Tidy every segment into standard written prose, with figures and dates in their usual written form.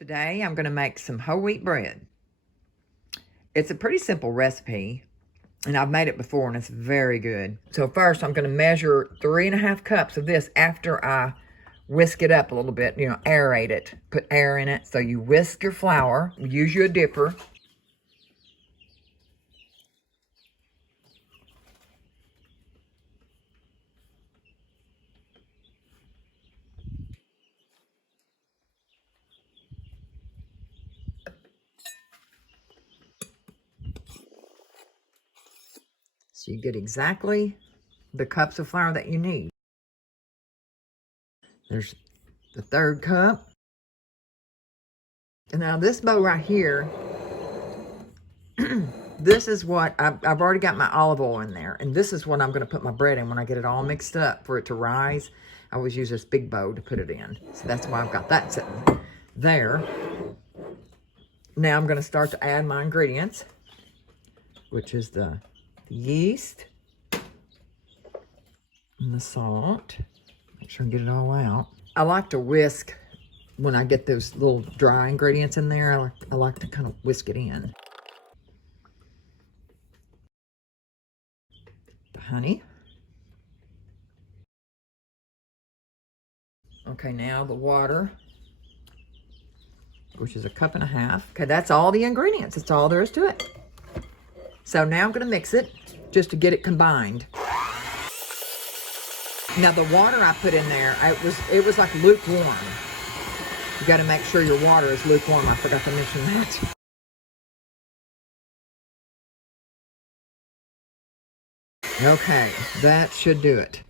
Today I'm going to make some whole wheat bread. It's a pretty simple recipe, and I've made it before and it's very good. So first I'm going to measure 3.5 cups of this after I whisk it up a little bit, aerate it, put air in it. So you whisk your flour, use your dipper. So you get exactly the cups of flour that you need. There's the 3rd cup. And now this bowl right here, this is what, I've already got my olive oil in there. And this is what I'm going to put my bread in when I get it all mixed up for it to rise. I always use this big bowl to put it in. So that's why I've got that sitting there. Now I'm going to start to add my ingredients, which is the yeast and the salt. Make sure I get it all out. I like to whisk when I get those little dry ingredients in there. I like to kind of whisk it in. The honey. Okay, now the water, which is 1.5 cups. Okay, that's all the ingredients. That's all there is to it. So now I'm going to mix it just to get it combined. Now the water I put in there, it was like lukewarm. You got to make sure your water is lukewarm. I forgot to mention that. Okay, that should do it.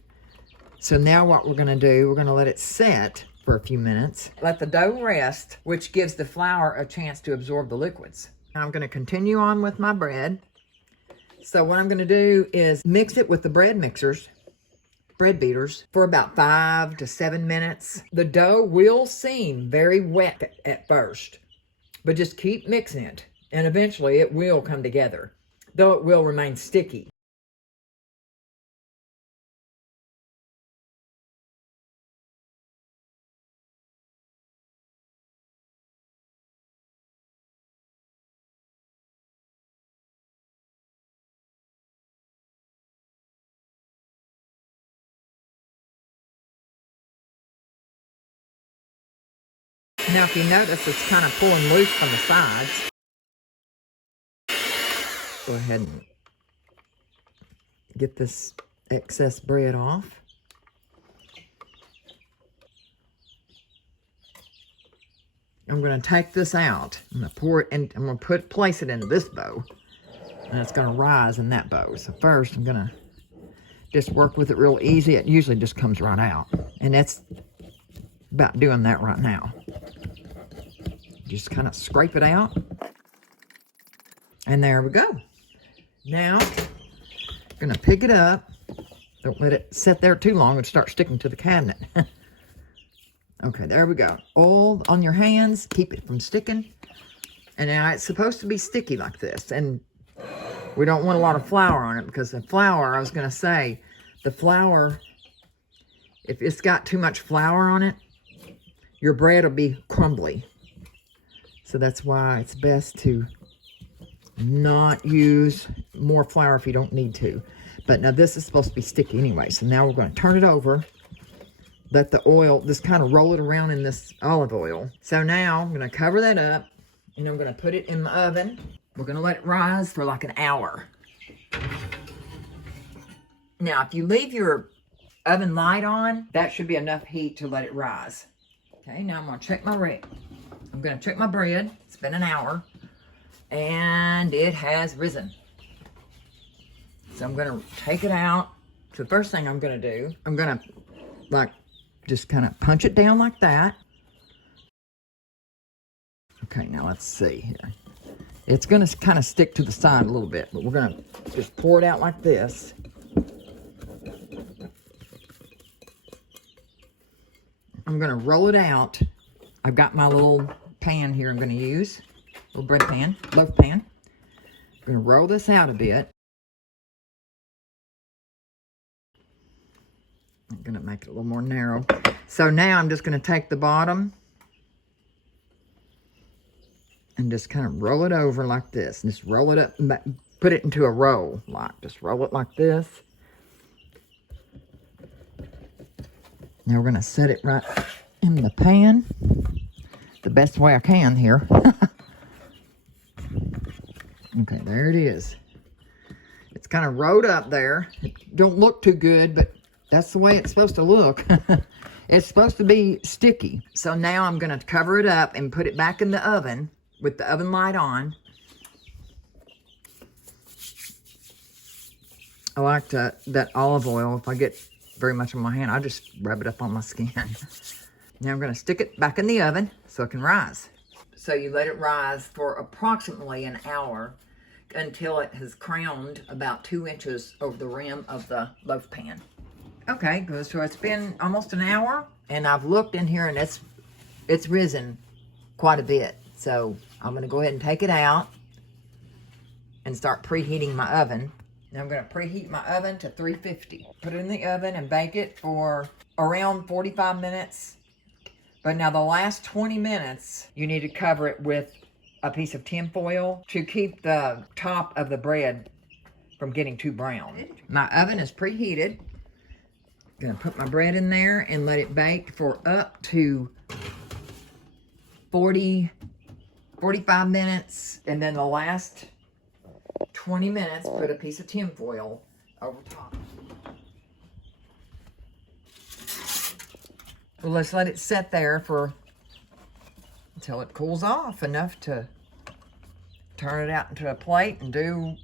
So now what we're going to do, we're going to let it set for a few minutes. Let the dough rest, which gives the flour a chance to absorb the liquids. Now I'm going to continue on with my bread. So what I'm going to do is mix it with the bread beaters, for about 5 to 7 minutes. The dough will seem very wet at first, but just keep mixing it, and eventually it will come together, though it will remain sticky. Now, if you notice, it's kind of pulling loose from the sides. Go ahead and get this excess bread off. I'm going to take this out. I'm going to pour it and I'm going to place it into this bowl. And it's going to rise in that bowl. So first, I'm going to just work with it real easy. It usually just comes right out. And that's about doing that right now. Just kind of scrape it out. And there we go. Now, I'm going to pick it up. Don't let it sit there too long and start sticking to the cabinet. Okay, there we go. Oil on your hands. Keep it from sticking. And now it's supposed to be sticky like this. And we don't want a lot of flour on it because the flour, I was going to say, the flour, if it's got too much flour on it, your bread will be crumbly. So that's why it's best to not use more flour if you don't need to. But now this is supposed to be sticky anyway. So now we're going to turn it over. Let the oil, just kind of roll it around in this olive oil. So now I'm going to cover that up and I'm going to put it in the oven. We're going to let it rise for like an hour. Now, if you leave your oven light on, that should be enough heat to let it rise. Okay, now I'm going to check my bread. I'm going to check my bread. It's been an hour. And it has risen. So I'm going to take it out. So the first thing I'm going to do, I'm going to just kind of punch it down like that. Okay, now let's see here. It's going to kind of stick to the side a little bit, but we're going to just pour it out like this. I'm going to roll it out. I've got my little pan here I'm going to use. Little bread pan, loaf pan. I'm going to roll this out a bit. I'm going to make it a little more narrow. So now I'm just going to take the bottom and just kind of roll it over like this. And just roll it up, put it into a roll. Just roll it like this. Now we're going to set it right in the pan the best way I can here. Okay, there it is. It's kind of rolled up there. It don't look too good, but that's the way it's supposed to look. It's supposed to be sticky. So now I'm going to cover it up and put it back in the oven with the oven light on. I like that olive oil. If I get very much on my hand, I just rub it up on my skin. Now I'm going to stick it back in the oven so it can rise. So you let it rise for approximately an hour until it has crowned about 2 inches over the rim of the loaf pan. Okay, so it's been almost an hour, and I've looked in here, and it's risen quite a bit. So I'm going to go ahead and take it out and start preheating my oven. Now I'm going to preheat my oven to 350. Put it in the oven and bake it for around 45 minutes. But now the last 20 minutes, you need to cover it with a piece of tin foil to keep the top of the bread from getting too brown. My oven is preheated. I'm gonna put my bread in there and let it bake for up to 45 minutes. And then the last 20 minutes, put a piece of tin foil over top. Well, let's let it sit there until it cools off enough to turn it out into a plate and do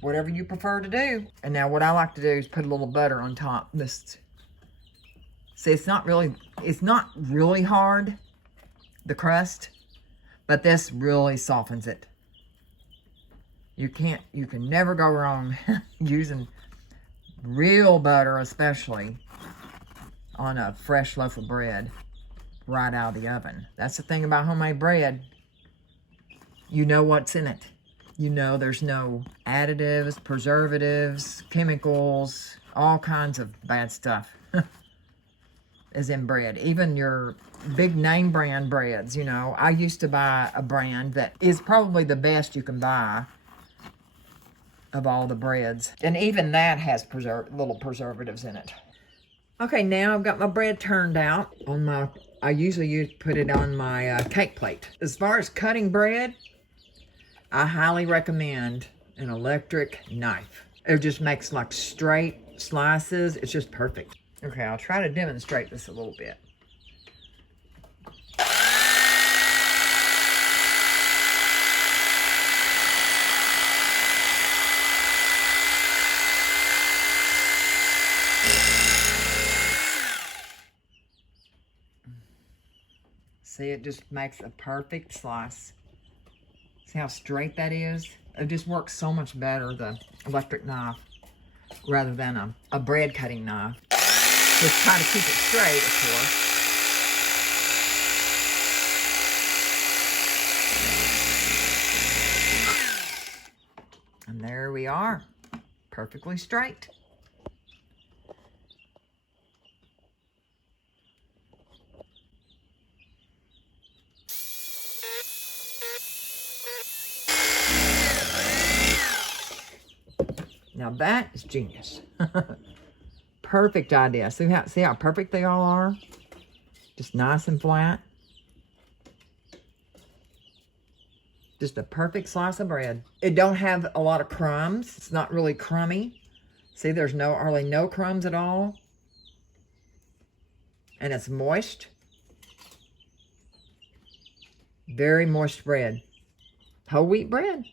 whatever you prefer to do. And now what I like to do is put a little butter on top. See, it's not really hard, the crust, but this really softens it. You can never go wrong using real butter, especially on a fresh loaf of bread right out of the oven. That's the thing about homemade bread. You know what's in it. You know there's no additives, preservatives, chemicals, all kinds of bad stuff is in bread. Even your big name brand breads, you know. I used to buy a brand that is probably the best you can buy of all the breads. And even that has little preservatives in it. Okay, now I've got my bread turned out on I usually put it on my cake plate. As far as cutting bread, I highly recommend an electric knife. It just makes like straight slices. It's just perfect. Okay, I'll try to demonstrate this a little bit. See, it just makes a perfect slice. See how straight that is? It just works so much better, the electric knife, rather than a bread cutting knife. Just try to keep it straight, of course. And there we are, perfectly straight. Now that is genius. Perfect idea. See how perfect they all are? Just nice and flat. Just a perfect slice of bread. It don't have a lot of crumbs. It's not really crummy. See, there's hardly no crumbs at all. And it's moist. Very moist bread. Whole wheat bread.